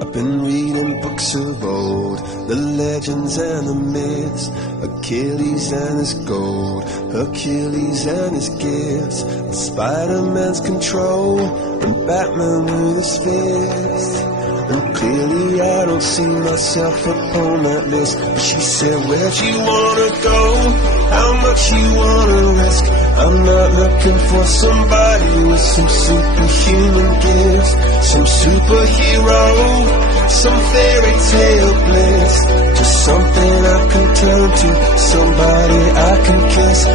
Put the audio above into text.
I've been reading books of old, the legends and the myths, Achilles and his gold, Hercules and his gifts, Spider-Man's control, and Batman with his fist. And clearly I don't see myself upon that list. But she said, where'd you wanna go? How much you wanna risk? I'm not looking for somebody with some superhuman gifts, some superhero, some fairy tale bliss. Just something I can turn to, somebody I can kiss.